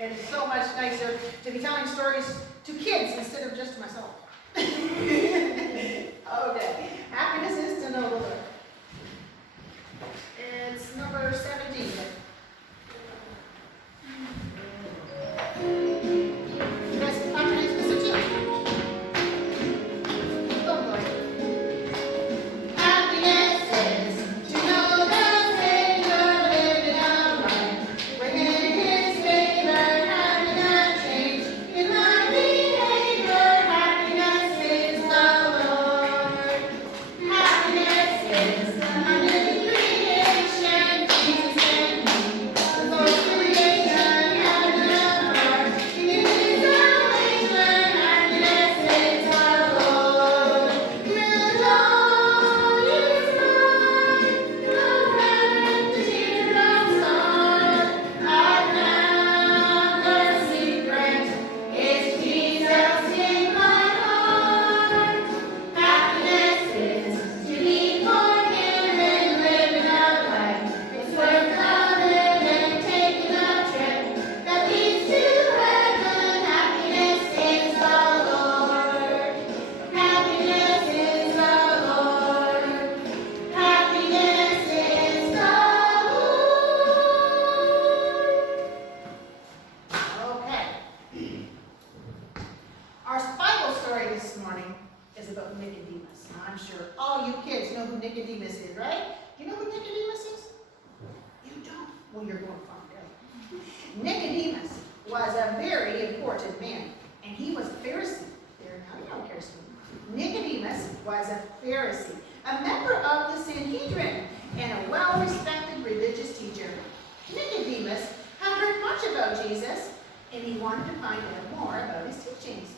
And it's so much nicer to be telling stories to kids instead of just to myself. Okay. Happiness is to know the Lord. It's number 17. You guys can clap your hands. Listen to it. Go, Lord. Happiness is to know the Savior living upright, within His favor, having a change in my behavior. Happiness is the Lord. Happiness is a new creation, Jesus in me. The Lord creation, heaven and earth, in His salvation. Happiness is the Lord. The Lord is mine, from heaven to teardrops on. I found the secret, is Jesus in my heart. Happiness is to be forgiven, living upright. It's worth loving and taking a trip that leads to heaven. Happiness is the Lord. Happiness is the Lord. Happiness is the Lord. Okay. Our Bible story this morning is about Nicodemus. Now, I'm sure all you kids know who Nicodemus is, right? You know who Nicodemus is? You don't? Well, you're going to find out. Nicodemus was a very important man, and he was a Pharisee. There, now you know Pharisee. Nicodemus was a Pharisee, a member of the Sanhedrin, and a well-respected religious teacher. Nicodemus had heard much about Jesus, and he wanted to find out more about his teachings.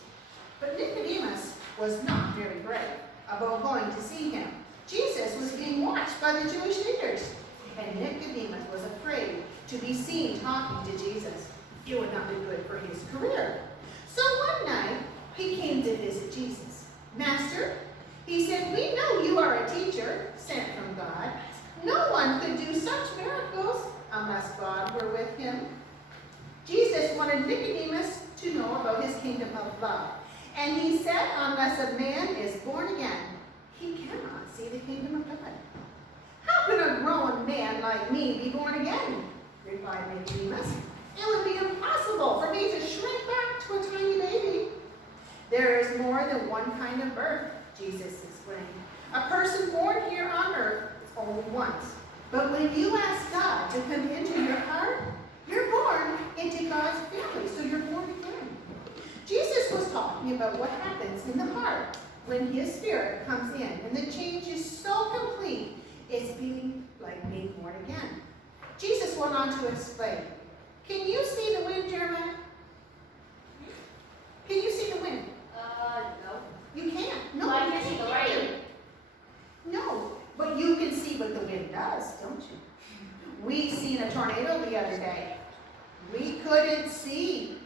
But Nicodemus was not very brave about going to see him. Jesus was being watched by the Jewish leaders, and Nicodemus was afraid to be seen talking to Jesus. It would not be good for his career. So one night, he came to visit Jesus. Master, he said, we know you are a teacher sent from God. No one could do such miracles unless God were with him. Jesus wanted Nicodemus to know about his kingdom of love. And he said, unless a man is born again, he cannot see the kingdom of God. How can a grown man like me be born again? Replied Nicodemus. It would be impossible for me to shrink back to a tiny baby. There is more than one kind of birth, Jesus explained. A person born here on earth is only once. But when you ask God to come into your heart, you're born into God's family, so you're born again. Jesus was talking about what happens in the heart when His Spirit comes in, and the change is so complete, it's being like being born again. Jesus went on to explain. Can you see the wind, Jeremiah? Can you see the wind? No. You can't. No, I you can see the can't. rain. No, but you can see what the wind does, don't you? We seen a tornado the other day. We couldn't see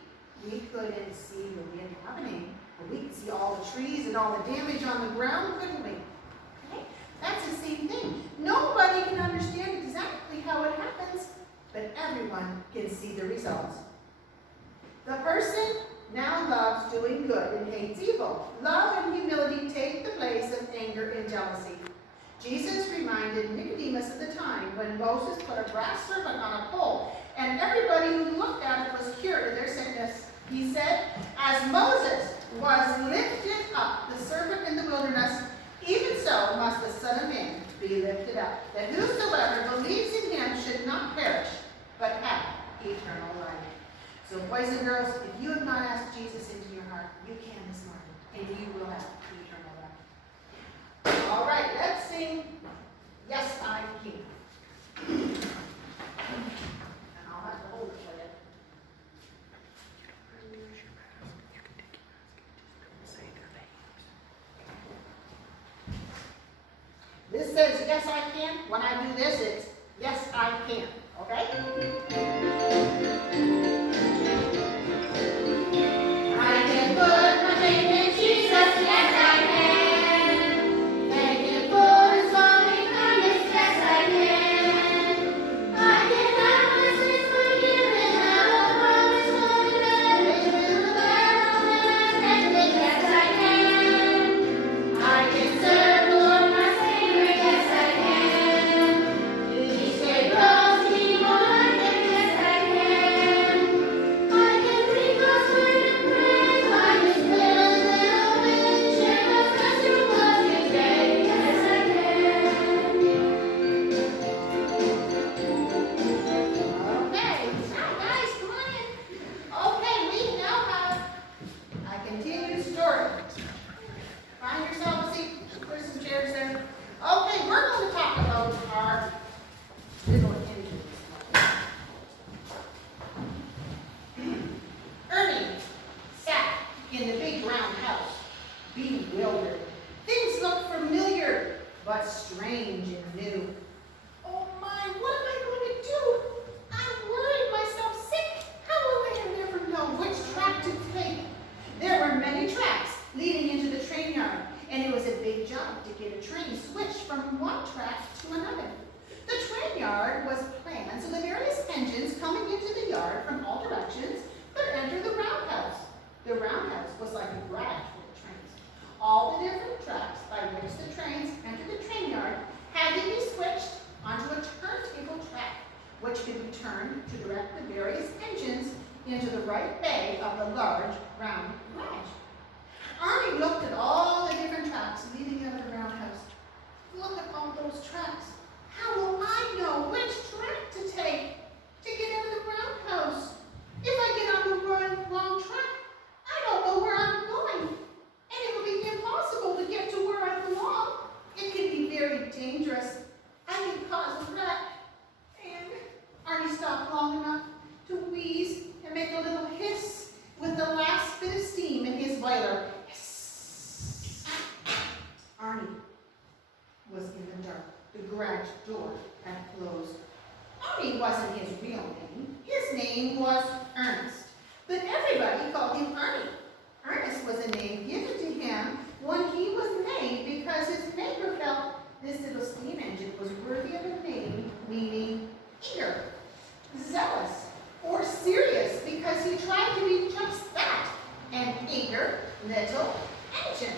the wind happening, but we could see all the trees and all the damage on the ground, couldn't we? Okay? That's the same thing. Nobody can understand exactly how it happens, but everyone can see the results. The person now loves doing good and hates evil. Love and humility take the place of anger and jealousy. Jesus reminded Nicodemus of the time when Moses put a brass serpent on a pole, and everybody who looked at it was cured of their sickness. He said, as Moses was lifted up the serpent in the wilderness, even so must the Son of Man be lifted up, that whosoever believes in him should not perish, but have eternal life. So boys and girls, if you have not asked Jesus into your heart, you can this morning, and you will have eternal life. All right, let's sing Yes, I Can. And I'll have to hold it for you. This says, yes, I can. When I do this, it's, yes, I can. Okay? I can put my faith in Jesus. Yes, I can. Thank Him for His loving kindness. Yes, I can. I can have my sins forgiven. Have a promise of into the right bay of the large, round garage. Arnie looked at all the different tracks leading out of the roundhouse. Look at all those tracks. How will I know which track to take to get out of the roundhouse? If I get on the wrong track, I don't know where I'm going. And it will be impossible to get to where I belong. It can be very dangerous. I can cause a wreck. And Arnie stopped long enough to wheeze and make a little hiss with the last bit of steam in his boiler. Hiss. Arnie was in the dark. The garage door had closed. Arnie wasn't his real name. His name was Ernest. But everybody called him Arnie. Ernest was a name given to him when he was made because his maker felt this little steam engine was worthy of a name meaning eager, zealous, or serious because he tried to be just that, an eager little engine.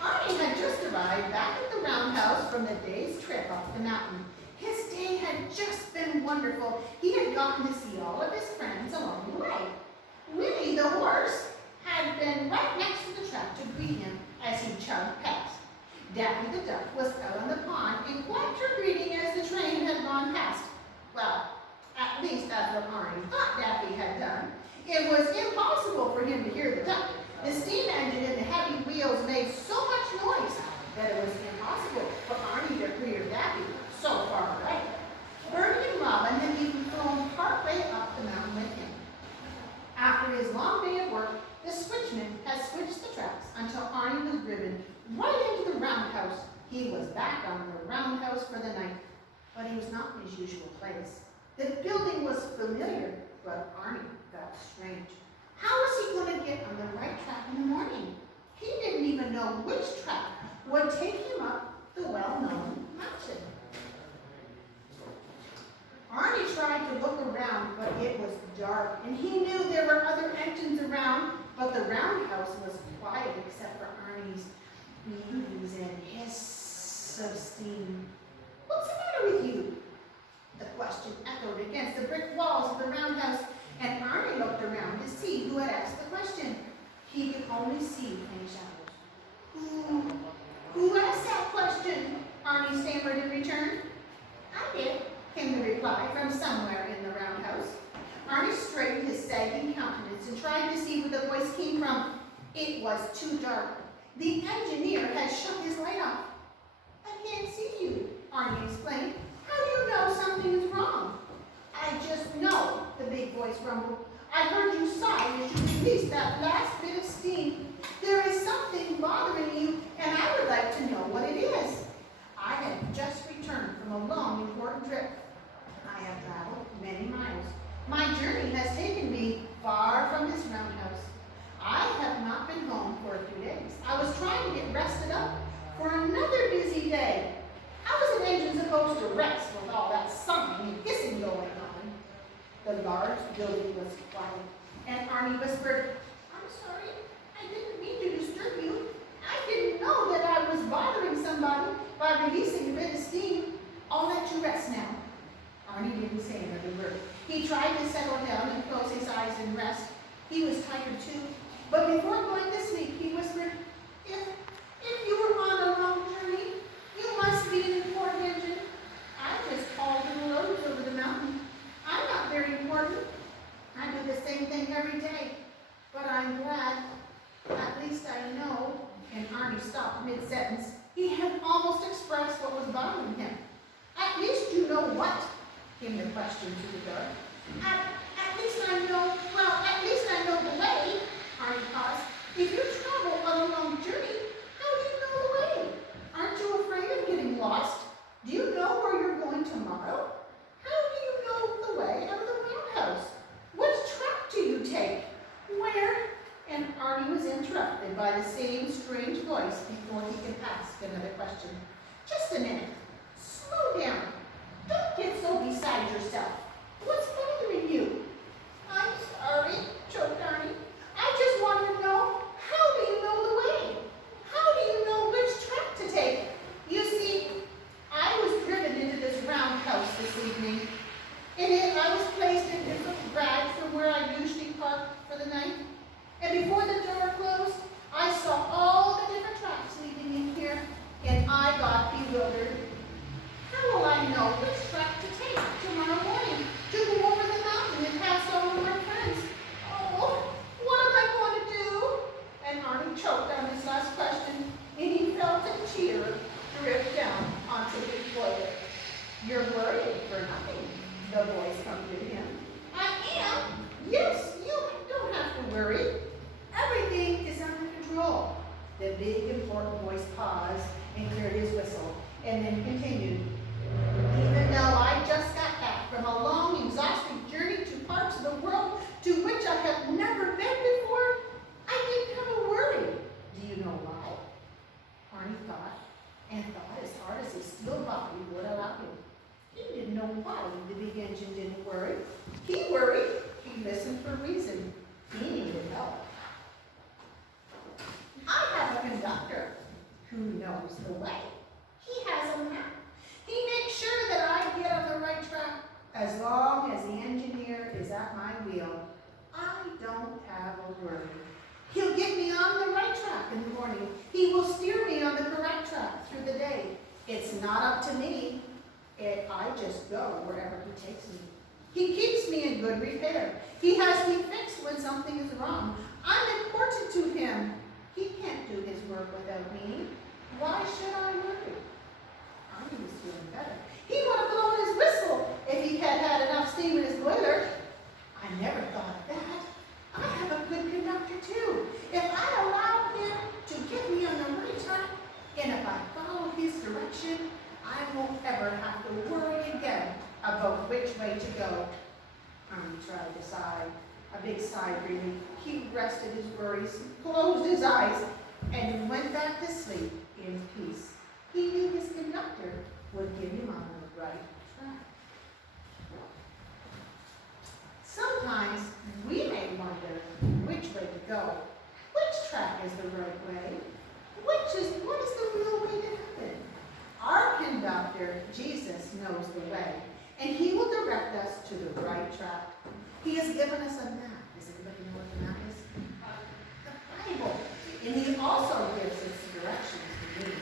Arnie had just arrived back at the roundhouse from the day's trip up the mountain. His day had just been wonderful. He had gotten to see all of his friends along the way. Willie the horse had been right next to the track to greet him as he chugged past. Daffy the duck was out on the pond in quite her greeting as the train had gone past. Well, at least that's what Arnie thought Daffy had done. It was impossible for him to hear the duck. The steam engine and the heavy wheels made so much noise that it was impossible for Arnie to hear Daffy so far away. Bertie and Robin had even flown partway up the mountain with him. After his long day of work, the switchman had switched the tracks until Arnie was driven right into the roundhouse. He was back on the roundhouse for the night, but he was not in his usual place. The building was familiar, but Arnie felt strange. How was he going to get on the right track in the morning? He didn't even know which track would take him up the well-known mountain. Arnie tried to look around, but it was dark, and he knew there were other engines around, but the roundhouse was quiet except for Arnie's wheeze and hiss of steam. What's the matter with you? The question echoed against the brick walls of the roundhouse, and Arnie looked around to see who had asked the question. He could only see faint shadows. Who asked that question? Arnie stammered in return. I did, came the reply from somewhere in the roundhouse. Arnie straightened his sagging countenance and tried to see where the voice came from. It was too dark. The engineer had shut his light off. I can't see you, Arnie explained. How do you know something is wrong? I just know, the big voice rumbled. I heard you sigh as you released that last bit of steam. There is something bothering you, and I would like to know what it is. I have just returned from a long, important trip. I have traveled many miles. My journey has taken me far from this roundhouse. I have not been home for a few days. I was trying to get rested up for another busy day. How is an engine supposed to rest with all that sighing and hissing going on? The large building was quiet, and Arnie whispered, I'm sorry, I didn't mean to disturb you. I didn't know that I was bothering somebody by releasing a bit of steam. I'll let you rest now. Arnie didn't say another word. He tried to settle down and close his eyes and rest. He was tired too, but before going to sleep, he whispered, if you were on a long journey, you must be an important engine. I just hauled the loads over the mountain. I'm not very important. I do the same thing every day, but I'm glad. At least I know. And Arnie stopped mid-sentence. He had almost expressed what was bothering him. At least you know what? Came the question to the dark. At least I know, well, at least I know the way. Arnie paused. If you travel on a long journey, how do you know the way? Aren't you afraid of getting lost? Do you know where you're going tomorrow? How do you know the way out of the roundhouse? Which track do you take? Where? And Arnie was interrupted by the same strange voice before he could ask another question. Just a minute. Slow down. Don't get so beside yourself. What's bothering you? I'm sorry, choked Arnie. I just want to know, how do you know the way? How do you know which track to take? You see, I was driven into this roundhouse this evening. In it, I comforted him. I am. Yes, you don't have to worry. Everything is under control. The big, important voice paused and cleared his whistle, and then continued. Even though I just got back from a long, exhausting journey to parts of the world to which I have never been before, I didn't have a worry. Do you know why? Arnie thought, and thought as hard as his steel body would allow him. He didn't know why the big engine didn't worry. He worried. He listened for a reason. He needed help. I have a conductor who knows the way. He has a map. He makes sure that I get on the right track. As long as the engineer is at my wheel, I don't have a worry. He'll get me on the right track in the morning. He will steer me on the correct track through the day. It's not up to me. I just go wherever he takes me. He keeps me in good repair. He has me fixed when something is wrong. I'm important to him. He can't do his work without me. Why should I worry? Arnie was feeling better. He would have blown his whistle if he had had enough steam in his boiler. I never thought of that. I have a good conductor too. If I allow him to get me on the right track, and if I follow his direction, I won't ever have to worry again about which way to go. Arnie tried to sigh. A big sigh of relief. He rested his worries, closed his eyes, and went back to sleep in peace. He knew his conductor would get him on the right track. Sometimes we may wonder which way to go. Which track is the right way? What is the real way to heaven? Our conductor, Jesus, knows the way, and he will direct us to the right track. He has given us a map. Does anybody know what the map is? The Bible. And he also gives us directions to me.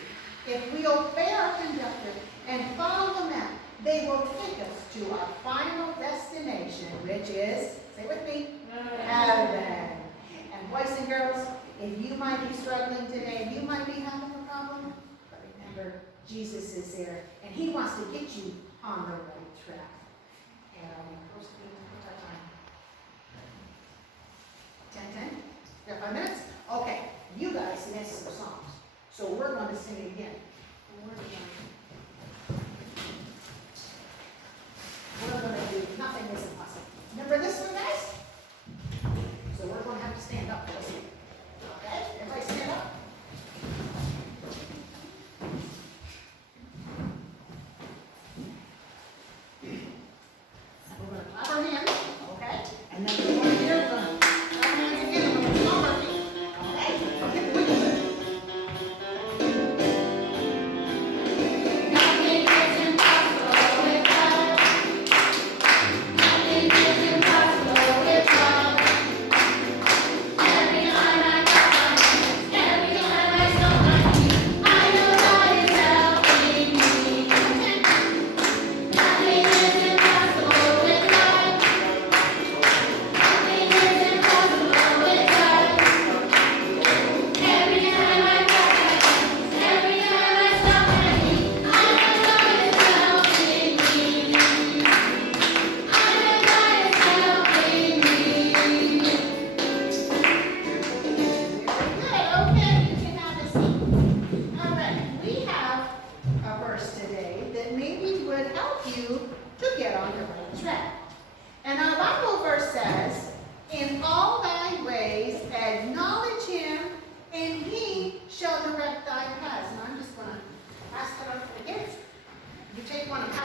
If we obey our conductor and follow the map, they will take us to our final destination, which is, say with me, heaven. And boys and girls, if you might be struggling today, you might be having a problem, but remember, Jesus is there, and he wants to get you on the right track. And are we close to what's our time? 10:10? We have 5 minutes? Okay, you guys missed some songs, so we're going to sing again.